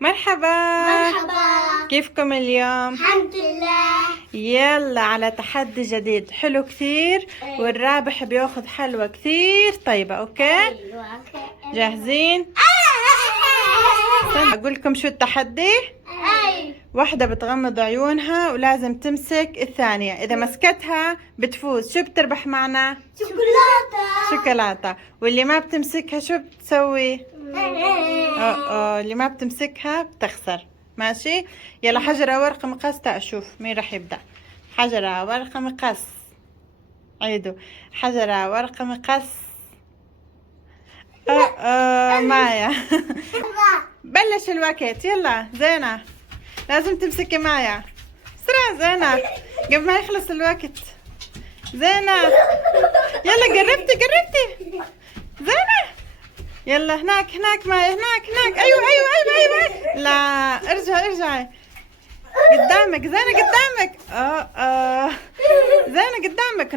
مرحبا. مرحبا. كيفكم اليوم؟ الحمد لله. يلا على تحدي جديد حلو كثير، أيوة. والرابح بياخذ حلوى كثير طيبة. اوكي ايوه جاهزين؟ استنى اقول لكم شو التحدي. ايوه واحدة بتغمض عيونها ولازم تمسك الثانية، إذا مسكتها بتفوز. شو بتربح معنا؟ شوكولاتة. شوكولاتة. واللي ما بتمسكها شو بتسوي؟ اللي ما بتمسكها بتخسر. ماشي يلا، حجرة ورقة مقص تأشوف مين رح يبدأ. حجرة ورقة مقص. عيدوا. حجرة ورقة مقص. مايا. بلش الوقت. يلا زينة لازم تمسكي مايا بسرعة. زينة قبل ما يخلص الوقت. زينة يلا قربتي زينة. يلا هناك مايا، هناك. ايوه. لا ارجعي قدامك. زينة قدامك. زينة قدامك.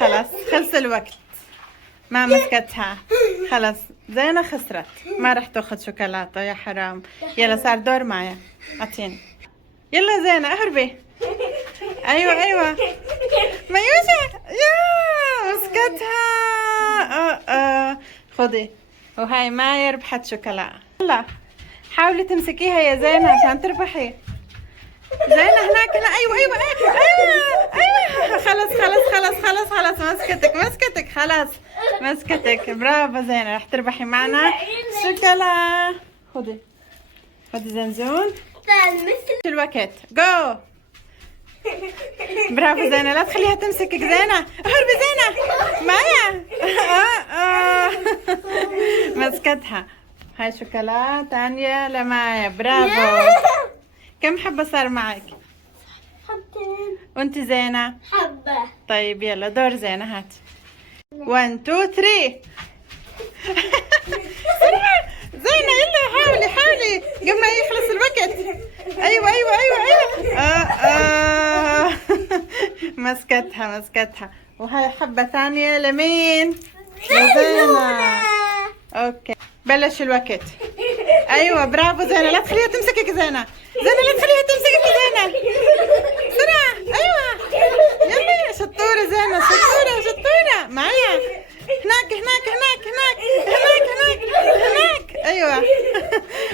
خلاص خلص الوقت، ما مسكتها. خلاص زينة خسرت، ما رح تاخذ شوكولاتة. يا حرام. يلا صار دور مايا، اعطيني. يلا زينة اهربي. ايوه مايوشة. يا مسكتها. خذي. وهاي مايا ربحت شوكولاتة. يلا حاولي تمسكيها يا زينة عشان تربحي. زينة هناك. ايوه خلاص مسكتك. خلاص مسكتك. برافو زينة، رح تربحي معنا شوكولا. خذي زنزون. شو الوقت؟ جو. برافو زينة، لا تخليها تمسكك. زينة اهربي. زينة مايا. مسكتها. هاي شوكولا تانية لمايا. برافو. كم حبة صار معك؟ حبتين. وانت زينة؟ حبة. طيب يلا دور زينة. هات 1 2 3. زينة يلا حاولي قبل ما يخلص الوقت. ايوه. مسكتها. وهاي حبة ثانية لمين؟ لزينة. اوكي بلش الوقت. ايوه برافو زينة، لا تخليها تمسكك. زينة لا تخليها تمسكك. زينة بسرعة. ايوه يلا شطورة زينة، شطورة معايا. هناك. ايوه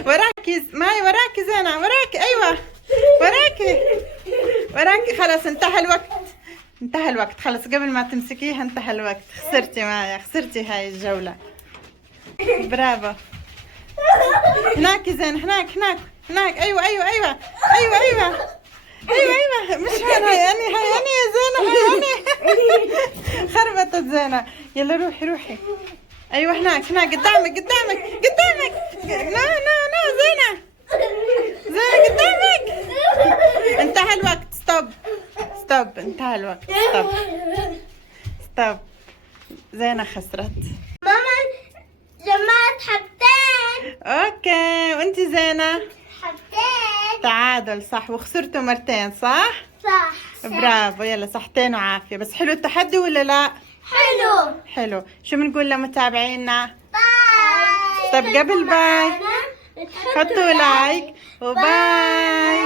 وراكي معي. وراكي زينة. وراكي. ايوه وراكي. خلاص انتهى الوقت. خلاص قبل ما تمسكيها انتهى الوقت. خسرتي معايا، خسرتي هاي الجولة. برافو. هناك زين. هناك. ايوه مش هاي يعني يا زينة. هاي خربطت زينة. يلا روحي. ايوه هناك قدامك. لا زينة قدامك. انتهى الوقت. ستوب انتهى الوقت. ستوب. زينة خسرت. ماما جمعت حبتين. اوكي وانت زينة؟ حبتين. تعادل صح، وخسرتوا مرتين صح؟ صح. برافو. يلا صحتين وعافية. بس حلو التحدي ولا لا؟ حلو. شو بنقول لمتابعينا؟ باي. طب قبل باي حطوا لايك وباي.